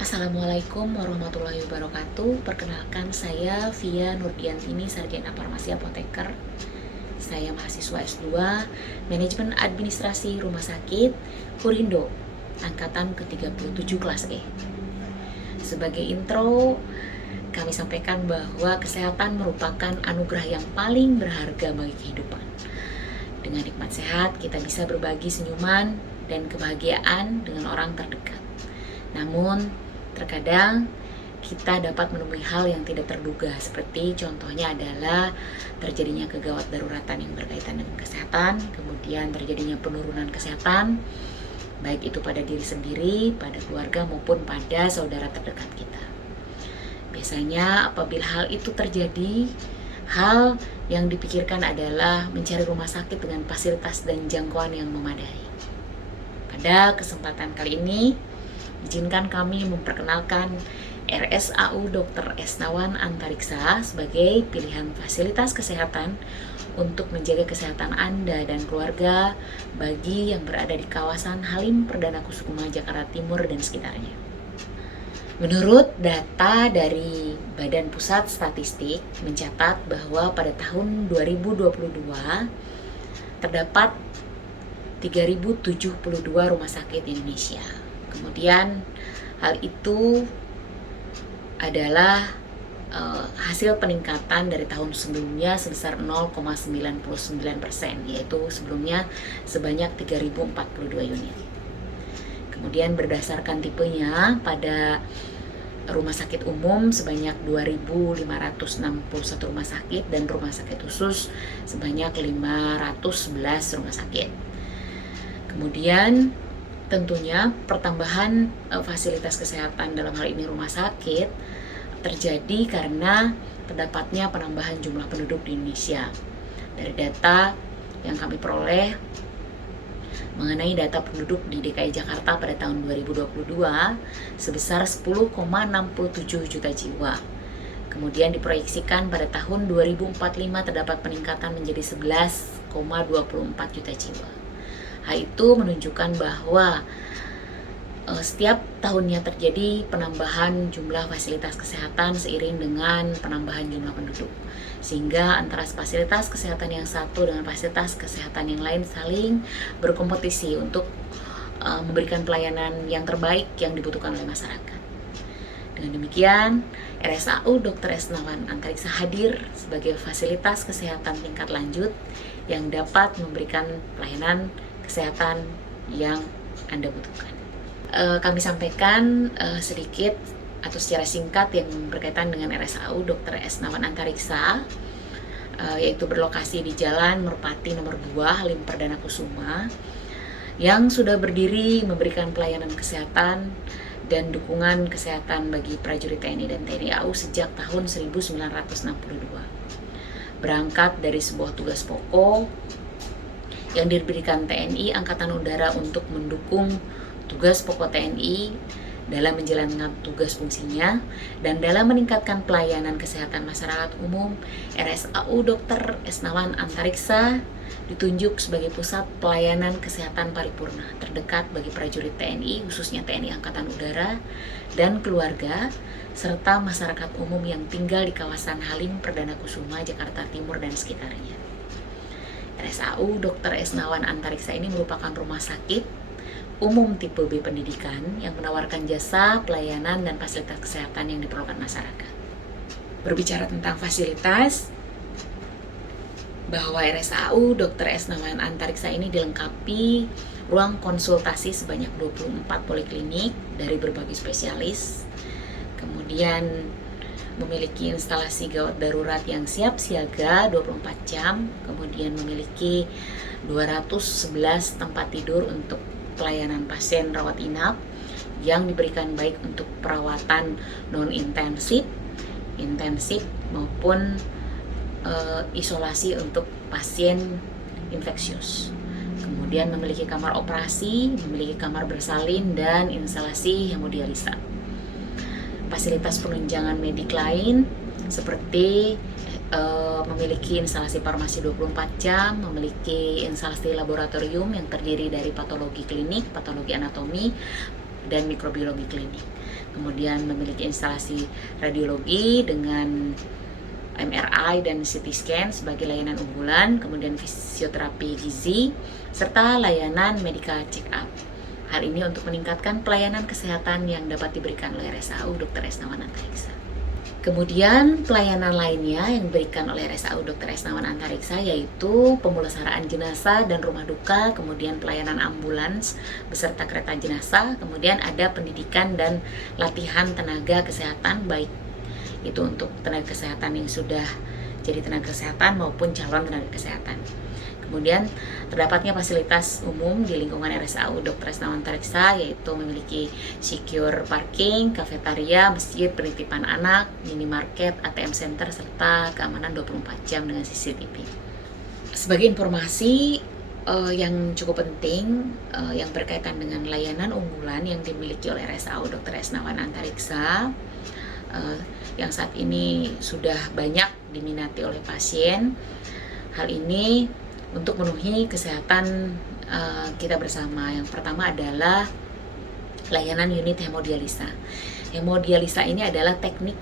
Assalamualaikum warahmatullahi wabarakatuh. Perkenalkan, saya Via Nurdiantini, Sarjana Farmasi Apoteker. Saya mahasiswa S2 Manajemen Administrasi Rumah Sakit Hurindo, angkatan ke-37 kelas E. Sebagai intro, kami sampaikan bahwa kesehatan merupakan anugerah yang paling berharga bagi kehidupan. Dengan nikmat sehat, kita bisa berbagi senyuman dan kebahagiaan dengan orang terdekat. Namun, terkadang kita dapat menemui hal yang tidak terduga, seperti contohnya adalah terjadinya kegawat daruratan yang berkaitan dengan kesehatan, kemudian terjadinya penurunan kesehatan, baik itu pada diri sendiri, pada keluarga, maupun pada saudara terdekat kita. Biasanya apabila hal itu terjadi, hal yang dipikirkan adalah mencari rumah sakit dengan fasilitas dan jangkauan yang memadai. Pada kesempatan kali ini, izinkan kami memperkenalkan RSAU Dr. Esnawan Antariksa sebagai pilihan fasilitas kesehatan untuk menjaga kesehatan Anda dan keluarga bagi yang berada di kawasan Halim Perdana Kusuma, Jakarta Timur dan sekitarnya. Menurut data dari Badan Pusat Statistik mencatat bahwa pada tahun 2022 terdapat 3.072 rumah sakit di Indonesia. Kemudian hal itu adalah hasil peningkatan dari tahun sebelumnya sebesar 0,99%, yaitu sebelumnya sebanyak 3.042 unit. Kemudian berdasarkan tipenya, pada rumah sakit umum sebanyak 2.561 rumah sakit dan rumah sakit khusus sebanyak 511 rumah sakit. Kemudian tentunya pertambahan fasilitas kesehatan dalam hal ini rumah sakit terjadi karena terdapatnya penambahan jumlah penduduk di Indonesia. Dari data yang kami peroleh mengenai data penduduk di DKI Jakarta pada tahun 2022 sebesar 10,67 juta jiwa. Kemudian diproyeksikan pada tahun 2045 terdapat peningkatan menjadi 11,24 juta jiwa. Hal itu menunjukkan bahwa setiap tahunnya terjadi penambahan jumlah fasilitas kesehatan seiring dengan penambahan jumlah penduduk, sehingga antara fasilitas kesehatan yang satu dengan fasilitas kesehatan yang lain saling berkompetisi untuk memberikan pelayanan yang terbaik yang dibutuhkan oleh masyarakat. Dengan demikian, RSAU Dr. Esnawan Antariksa hadir sebagai fasilitas kesehatan tingkat lanjut yang dapat memberikan pelayanan kesehatan yang Anda butuhkan. Kami sampaikan sedikit atau secara singkat yang berkaitan dengan RSAU Dr. Esnawan Antariksa, yaitu berlokasi di Jalan Merpati nomor 2 Halim Perdana Kusuma, yang sudah berdiri memberikan pelayanan kesehatan dan dukungan kesehatan bagi prajurit TNI dan TNI AU sejak tahun 1962. Berangkat dari sebuah tugas pokok yang diberikan TNI Angkatan Udara untuk mendukung tugas pokok TNI dalam menjalankan tugas fungsinya dan dalam meningkatkan pelayanan kesehatan masyarakat umum, RSAU Dr. Esnawan Antariksa ditunjuk sebagai pusat pelayanan kesehatan paripurna terdekat bagi prajurit TNI, khususnya TNI Angkatan Udara dan keluarga, serta masyarakat umum yang tinggal di kawasan Halim Perdana Kusuma, Jakarta Timur dan sekitarnya. RSAU Dr. Esnawan Antariksa ini merupakan rumah sakit umum tipe B pendidikan yang menawarkan jasa, pelayanan, dan fasilitas kesehatan yang diperlukan masyarakat. Berbicara tentang fasilitas, bahwa RSAU Dr. Esnawan Antariksa ini dilengkapi ruang konsultasi sebanyak 24 poliklinik dari berbagai spesialis, kemudian memiliki instalasi gawat darurat yang siap siaga 24 jam, kemudian memiliki 211 tempat tidur untuk pelayanan pasien rawat inap yang diberikan baik untuk perawatan non-intensif, intensif maupun isolasi untuk pasien infeksius. Kemudian memiliki kamar operasi, memiliki kamar bersalin dan instalasi hemodialisa. Fasilitas penunjangan medik lain seperti memiliki instalasi farmasi 24 jam, memiliki instalasi laboratorium yang terdiri dari patologi klinik, patologi anatomi, dan mikrobiologi klinik. Kemudian memiliki instalasi radiologi dengan MRI dan CT scan sebagai layanan unggulan, kemudian fisioterapi gizi, serta layanan medical check up. Hal ini untuk meningkatkan pelayanan kesehatan yang dapat diberikan oleh RSAU Dr. Esnawan Antariksa. Kemudian pelayanan lainnya yang diberikan oleh RSAU Dr. Esnawan Antariksa yaitu pemulasaraan jenazah dan rumah duka, kemudian pelayanan ambulans beserta kereta jenazah, kemudian ada pendidikan dan latihan tenaga kesehatan baik itu untuk tenaga kesehatan yang sudah jadi tenaga kesehatan maupun calon tenaga kesehatan. Kemudian terdapatnya fasilitas umum di lingkungan RSAU Dr. Esnawan Antariksa yaitu memiliki secure parking, kafetaria, masjid, penitipan anak, minimarket, ATM center, serta keamanan 24 jam dengan CCTV. Sebagai informasi yang cukup penting yang berkaitan dengan layanan unggulan yang dimiliki oleh RSAU Dr. Esnawan Antariksa yang saat ini sudah banyak diminati oleh pasien. Hal ini untuk memenuhi kesehatan kita bersama. Yang pertama adalah layanan unit hemodialisa. Hemodialisa ini adalah teknik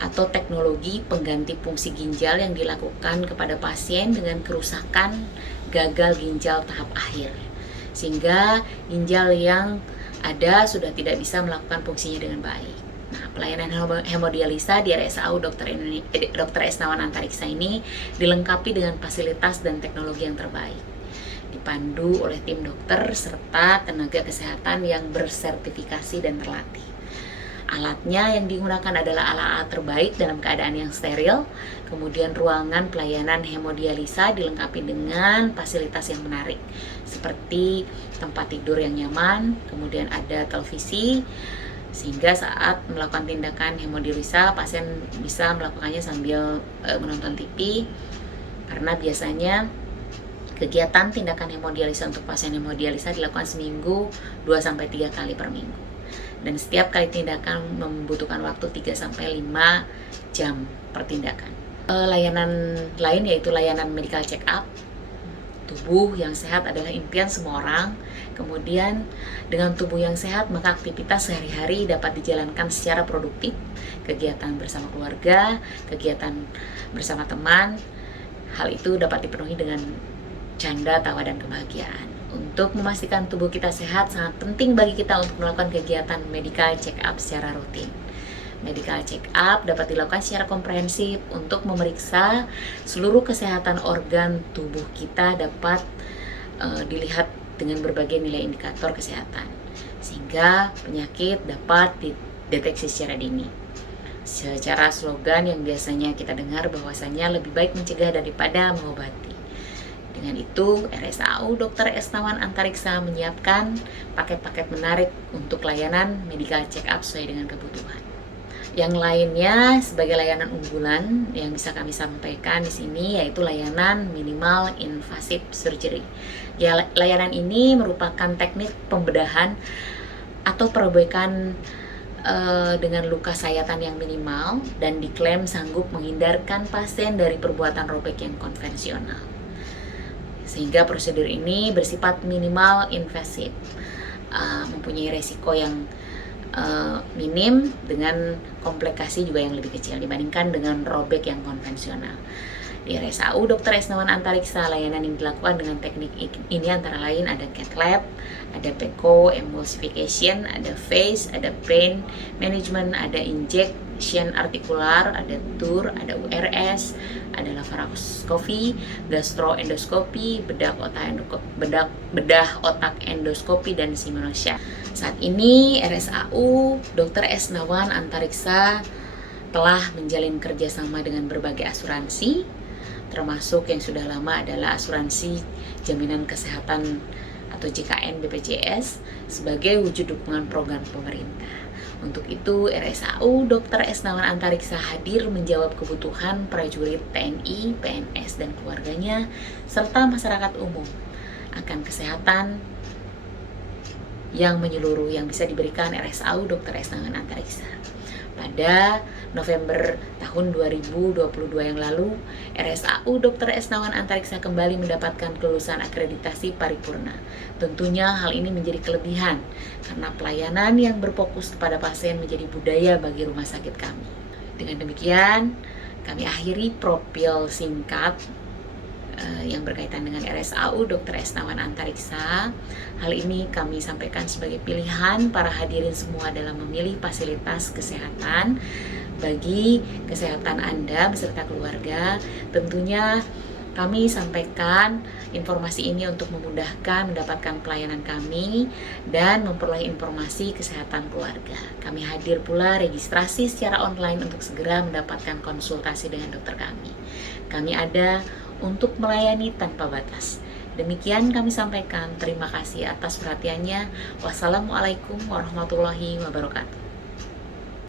atau teknologi pengganti fungsi ginjal yang dilakukan kepada pasien dengan kerusakan gagal ginjal tahap akhir, sehingga ginjal yang ada sudah tidak bisa melakukan fungsinya dengan baik. Nah, pelayanan hemodialisa di RSAU Dr. Esnawan Antariksa ini dilengkapi dengan fasilitas dan teknologi yang terbaik, dipandu oleh tim dokter serta tenaga kesehatan yang bersertifikasi dan terlatih. Alatnya yang digunakan adalah alat-alat terbaik dalam keadaan yang steril. Kemudian ruangan pelayanan hemodialisa dilengkapi dengan fasilitas yang menarik seperti tempat tidur yang nyaman, kemudian ada televisi, sehingga saat melakukan tindakan hemodialisa pasien bisa melakukannya sambil menonton TV, karena biasanya kegiatan tindakan hemodialisa untuk pasien hemodialisa dilakukan seminggu 2-3 kali per minggu, dan setiap kali tindakan membutuhkan waktu 3-5 jam per tindakan. Layanan lain yaitu layanan medical check up. Tubuh yang sehat adalah impian semua orang. Kemudian dengan tubuh yang sehat maka aktivitas sehari-hari dapat dijalankan secara produktif. Kegiatan bersama keluarga, kegiatan bersama teman, hal itu dapat dipenuhi dengan canda, tawa, dan kebahagiaan. Untuk memastikan tubuh kita sehat, sangat penting bagi kita untuk melakukan kegiatan medical check up secara rutin. Medical check up dapat dilakukan secara komprehensif untuk memeriksa seluruh kesehatan organ tubuh kita, dapat dilihat dengan berbagai nilai indikator kesehatan, sehingga penyakit dapat dideteksi secara dini. Secara slogan yang biasanya kita dengar bahwasanya lebih baik mencegah daripada mengobati. Dengan itu, RSAU Dr. Esnawan Antariksa menyiapkan paket-paket menarik untuk layanan medical check up sesuai dengan kebutuhan. Yang lainnya sebagai layanan unggulan yang bisa kami sampaikan di sini yaitu layanan minimal invasive surgery. Ya, layanan ini merupakan teknik pembedahan atau perbaikan dengan luka sayatan yang minimal dan diklaim sanggup menghindarkan pasien dari perbuatan robek yang konvensional. Sehingga prosedur ini bersifat minimal invasif, mempunyai resiko yang minim dengan komplikasi juga yang lebih kecil dibandingkan dengan robek yang konvensional. Di RSAU Dr. Esnawan Antariksa, layanan yang dilakukan dengan teknik ini antara lain ada cath lab, ada PECO, emulsification, ada phase, ada pain management, ada injection artikular, ada TUR, ada URS, ada laparoskopi, gastroendoskopi, bedah otak endoskopi, dan simulasi. Saat ini RSAU Dr. Esnawan Antariksa telah menjalin kerjasama dengan berbagai asuransi, termasuk yang sudah lama adalah asuransi jaminan kesehatan atau JKN BPJS sebagai wujud dukungan program pemerintah. Untuk itu RSAU Dr. Esnawan Antariksa hadir menjawab kebutuhan prajurit TNI, PNS, dan keluarganya serta masyarakat umum akan kesehatan yang menyeluruh yang bisa diberikan RSAU Dr. Esnawan Antariksa. Pada November tahun 2022 yang lalu, RSAU Dr. Esnawan Antariksa kembali mendapatkan kelulusan akreditasi paripurna. Tentunya hal ini menjadi kelebihan karena pelayanan yang berfokus kepada pasien menjadi budaya bagi rumah sakit kami. Dengan demikian, kami akhiri profil singkat yang berkaitan dengan RSAU Dr. Esnawan Antariksa. Hal ini kami sampaikan sebagai pilihan para hadirin semua dalam memilih fasilitas kesehatan bagi kesehatan Anda beserta keluarga. Tentunya kami sampaikan informasi ini untuk memudahkan mendapatkan pelayanan kami dan memperoleh informasi kesehatan keluarga. Kami hadir pula registrasi secara online untuk segera mendapatkan konsultasi dengan dokter kami. Kami ada untuk melayani tanpa batas. Demikian kami sampaikan. Terima kasih atas perhatiannya. Wassalamualaikum warahmatullahi wabarakatuh.